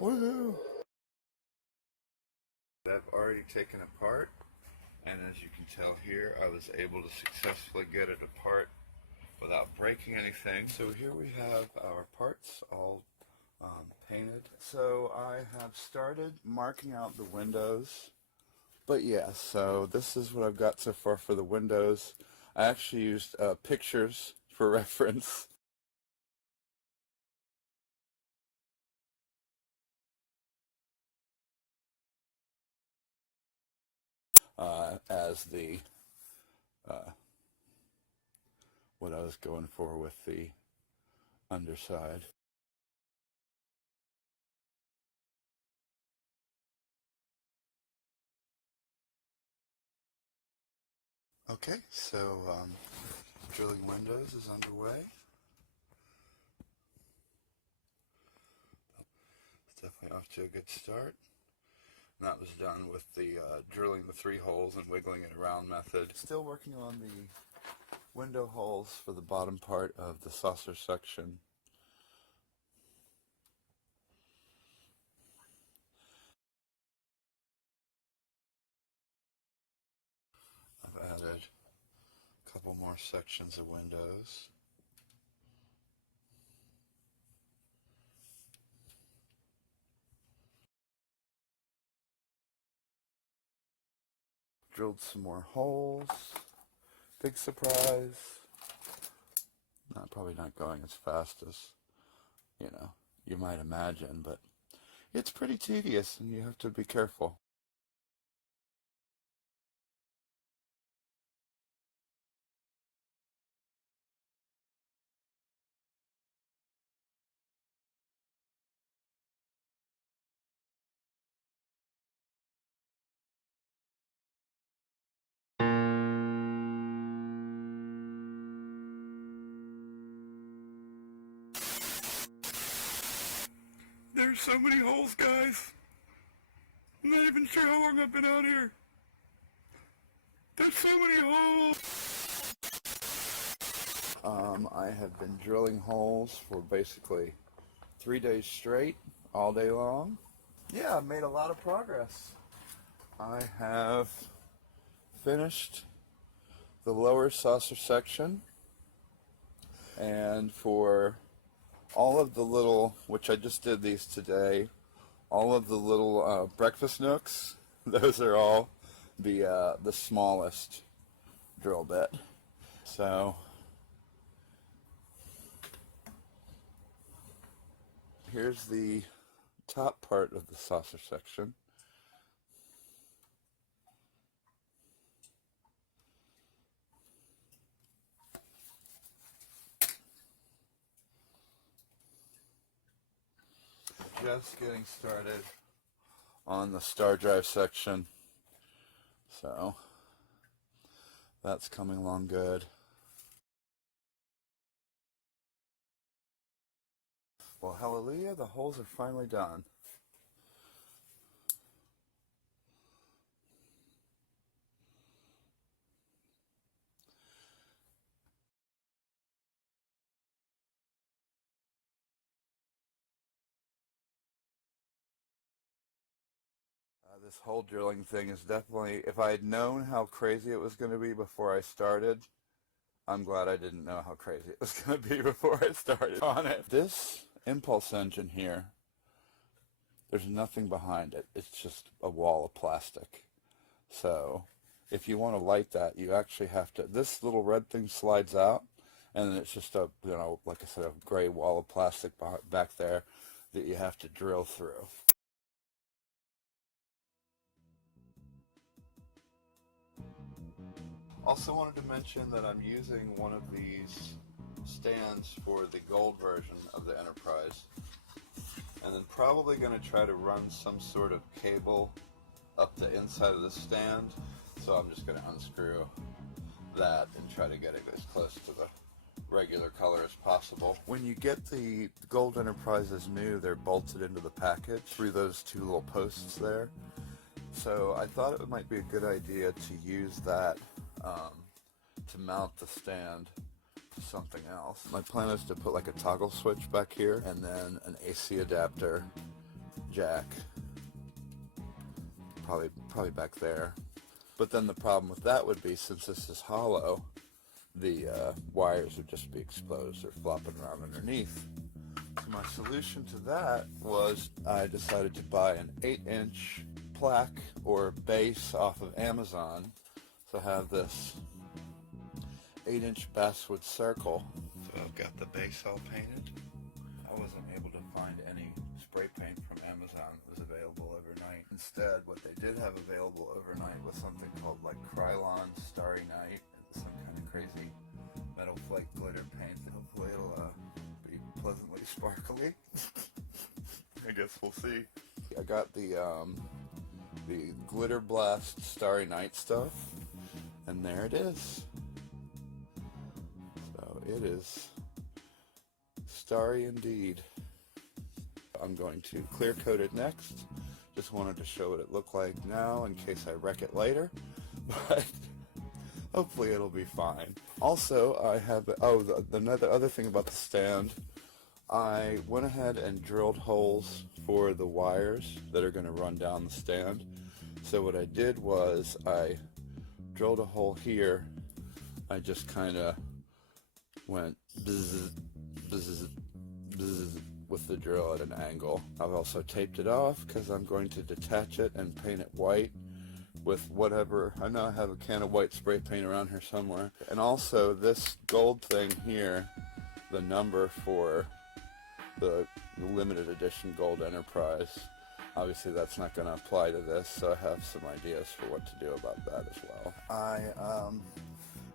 Woohoo! I've already taken apart, and as you can tell here, I was able to successfully get it apart without breaking anything. So here we have our parts all painted. So I have started marking out the windows. But yeah, so this is what I've got so far for the windows. I actually used pictures for reference. As the what I was going for with the underside. Okay, so drilling windows is underway. It's definitely off to a good start. And that was done with the drilling the 3 holes and wiggling it around method. Still working on the window holes for the bottom part of the saucer section. I've added a couple more sections of windows. Drilled some more holes. Big surprise. Probably not going as fast as, you might imagine, but it's pretty tedious and you have to be careful. There's so many holes, guys. I'm not even sure how long I've been out here. There's so many holes. I have been drilling holes for basically 3 days straight, all day long. Yeah, I've made a lot of progress. I have finished the lower saucer section, and for all of the little, which I just did these today, all of the little breakfast nooks, those are all the smallest drill bit. So here's the top part of the saucer section. Just getting started on the star drive section, so that's coming along good. Well, hallelujah, the holes are finally done. This hole drilling thing is definitely, if I had known how crazy it was going to be before I started, I'm glad I didn't know how crazy it was going to be before I started on it. This impulse engine here, there's nothing behind it. It's just a wall of plastic. So if you want to light that, you actually have to, this little red thing slides out, and then it's just a, you know, like I said, a gray wall of plastic back there that you have to drill through. Also wanted to mention that I'm using one of these stands for the gold version of the Enterprise, and then probably going to try to run some sort of cable up the inside of the stand. So I'm just going to unscrew that and try to get it as close to the regular color as possible. When you get the Gold Enterprises new, they're bolted into the package through those two little posts there. So I thought it might be a good idea to use that to mount the stand to something else. My plan is to put like a toggle switch back here and then an AC adapter jack probably back there. But then the problem with that would be, since this is hollow, the wires would just be exposed or flopping around underneath. So my solution to that was I decided to buy an 8-inch plaque or base off of Amazon. So I have this 8-inch basswood circle. So I've got the base all painted. I wasn't able to find any spray paint from Amazon that was available overnight. Instead, what they did have available overnight was something called like Krylon Starry Night. It's some kind of crazy metal flake glitter paint. Hopefully it'll be pleasantly sparkly. I guess we'll see. I got the Glitter Blast Starry Night stuff, and there it is. So it is starry indeed. I'm going to clear coat it next. Just wanted to show what it looked like now in case I wreck it later, but hopefully it'll be fine. Also, I have, the other thing about the stand, I went ahead and drilled holes for the wires that are going to run down the stand. So what I did was I drilled a hole here. I just kind of went bzz, bzz, bzz with the drill at an angle. I've also taped it off because I'm going to detach it and paint it white with whatever. I know I have a can of white spray paint around here somewhere. And also this gold thing here, the number for the limited edition Gold Enterprise, obviously that's not going to apply to this, so I have some ideas for what to do about that as well. I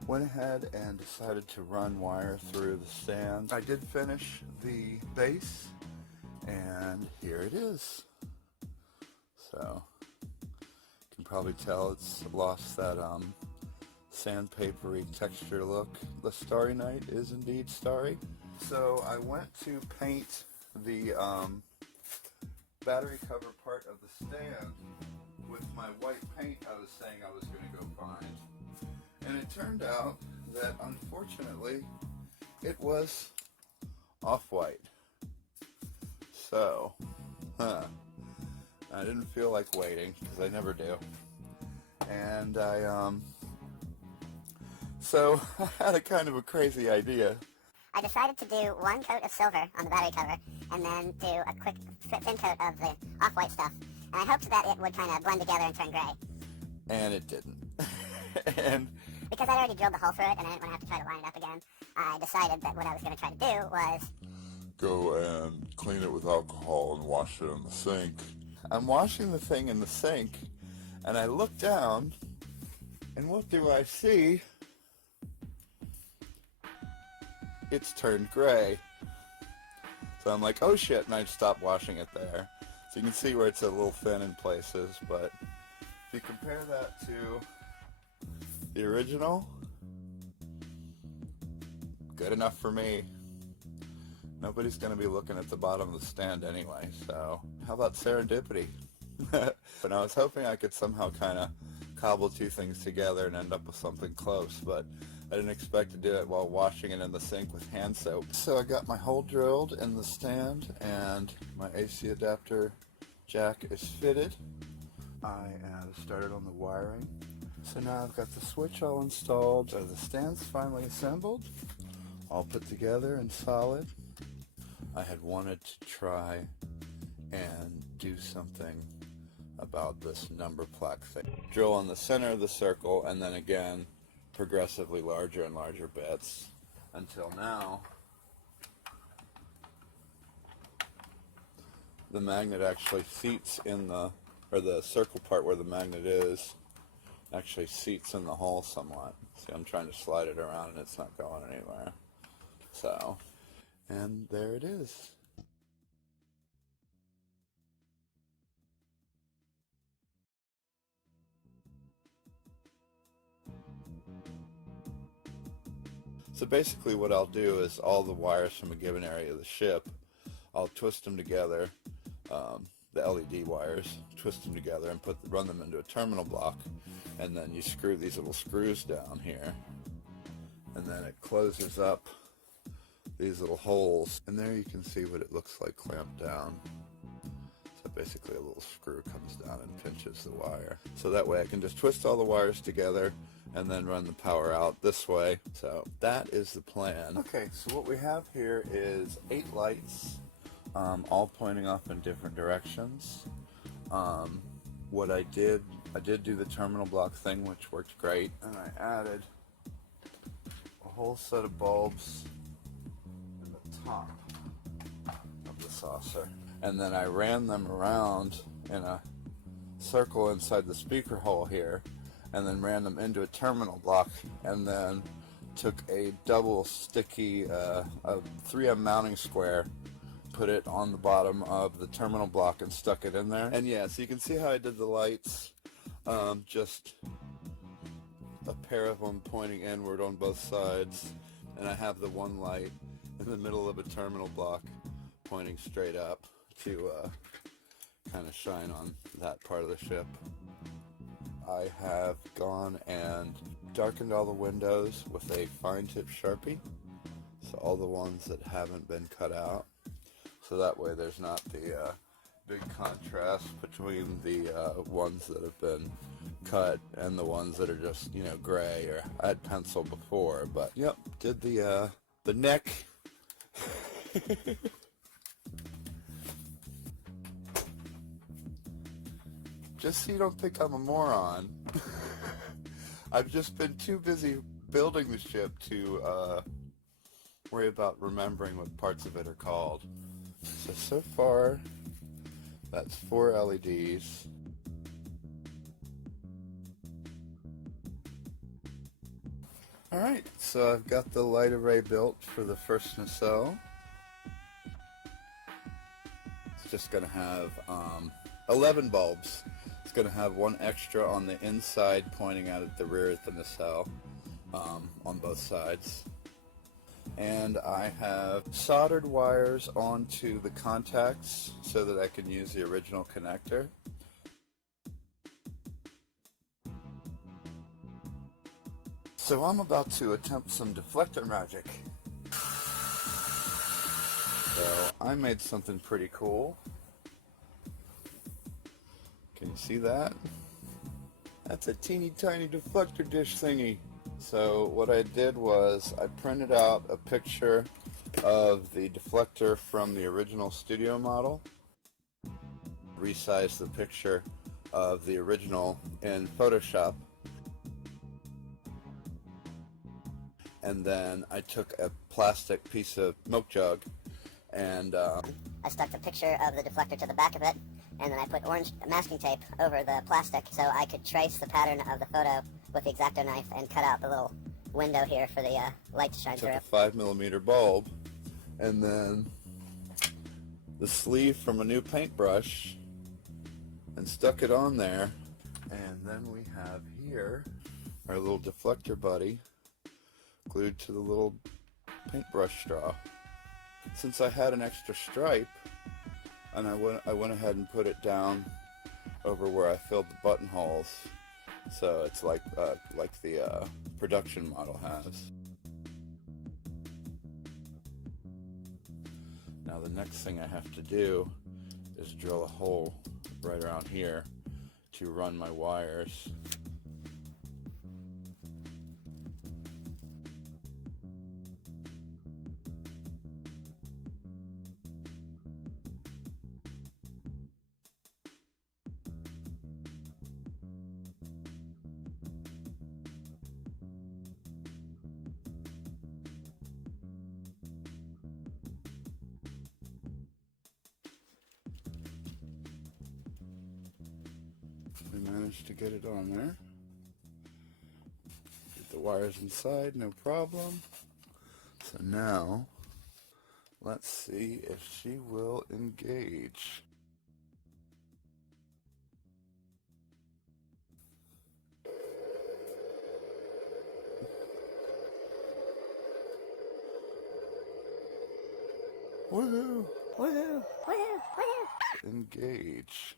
went ahead and decided to run wire through the stand. I did finish the base, and here it is. So you can probably tell it's lost that sandpapery texture look. The Starry Night is indeed starry. So I went to paint the battery cover part of the stand with my white paint I was saying I was going to go find. And it turned out that, unfortunately, it was off-white. So, I didn't feel like waiting, because I never do. And so I had a kind of a crazy idea. I decided to do one coat of silver on the battery cover, and then do a quick thin coat of the off-white stuff. And I hoped that it would kind of blend together and turn gray. And it didn't. And because I'd already drilled the hole through it and I didn't want to have to try to line it up again, I decided that what I was going to try to do was go and clean it with alcohol and wash it in the sink. I'm washing the thing in the sink, and I look down, and what do I see? It's turned gray. So I'm like, oh shit, and I stop washing it there. So you can see where it's a little thin in places, but if you compare that to the original, good enough for me. Nobody's going to be looking at the bottom of the stand anyway, so how about serendipity? But I was hoping I could somehow kind of cobble two things together and end up with something close, but I didn't expect to do it while washing it in the sink with hand soap. So I got my hole drilled in the stand, and my AC adapter jack is fitted. I have started on the wiring. So now I've got the switch all installed. So the stand's finally assembled, all put together and solid. I had wanted to try and do something about this number plaque thing. Drill in the center of the circle, and then again progressively larger and larger bits. until now. The magnet actually seats in the, or the circle part where the magnet is, actually seats in the hole somewhat. See, I'm trying to slide it around and it's not going anywhere. So, and there it is. So basically what I'll do is all the wires from a given area of the ship, I'll twist them together, the LED wires, twist them together and run them into a terminal block, and then you screw these little screws down here, and then it closes up these little holes, and there you can see what it looks like clamped down. So basically a little screw comes down and pinches the wire. So that way I can just twist all the wires together and then run the power out this way. So that is the plan. Okay, so what we have here is 8 lights, all pointing off in different directions. What I did do the terminal block thing, which worked great, and I added a whole set of bulbs in the top of the saucer, and then I ran them around in a circle inside the speaker hole here, and then ran them into a terminal block, and then took a double sticky a 3M mounting square, put it on the bottom of the terminal block and stuck it in there. And yeah, so you can see how I did the lights, just a pair of them pointing inward on both sides, and I have the one light in the middle of a terminal block pointing straight up to kind of shine on that part of the ship. I have gone and darkened all the windows with a fine tip Sharpie, so all the ones that haven't been cut out, so that way there's not the big contrast between the ones that have been cut and the ones that are just, you know, gray, or I had pencil before. But yep, did the neck. Just so you don't think I'm a moron, I've just been too busy building the ship to worry about remembering what parts of it are called. So far, that's 4 LEDs. Alright, so I've got the light array built for the first nacelle. It's just going to have 11 bulbs. It's going to have one extra on the inside pointing out at the rear of the nacelle, on both sides. And I have soldered wires onto the contacts so that I can use the original connector. So I'm about to attempt some deflector magic. So I made something pretty cool. Can you see that? That's a teeny tiny deflector dish thingy. So what I did was I printed out a picture of the deflector from the original studio model, resized the picture of the original in Photoshop, and then I took a plastic piece of milk jug and I stuck the picture of the deflector to the back of it, and then I put orange masking tape over the plastic so I could trace the pattern of the photo with the X-Acto knife and cut out the little window here for the light to shine through. Took a 5mm bulb, and then the sleeve from a new paintbrush, and stuck it on there. And then we have here our little deflector buddy glued to the little paintbrush straw. Since I had an extra stripe, and I went ahead and put it down over where I filled the buttonholes, so it's like the production model has. Now the next thing I have to do is drill a hole right around here to run my wires. We managed to get it on there. Get the wires inside, no problem. So now, let's see if she will engage. Woohoo! Woohoo! Woohoo! Woohoo! Engage.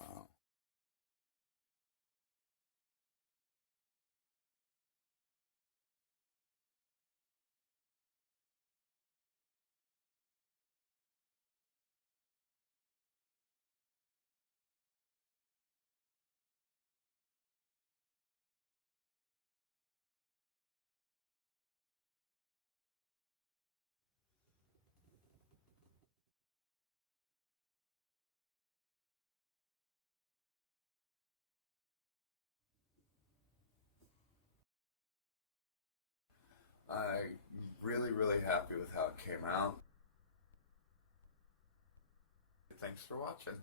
Wow. I'm really happy with how it came out. Thanks for watching.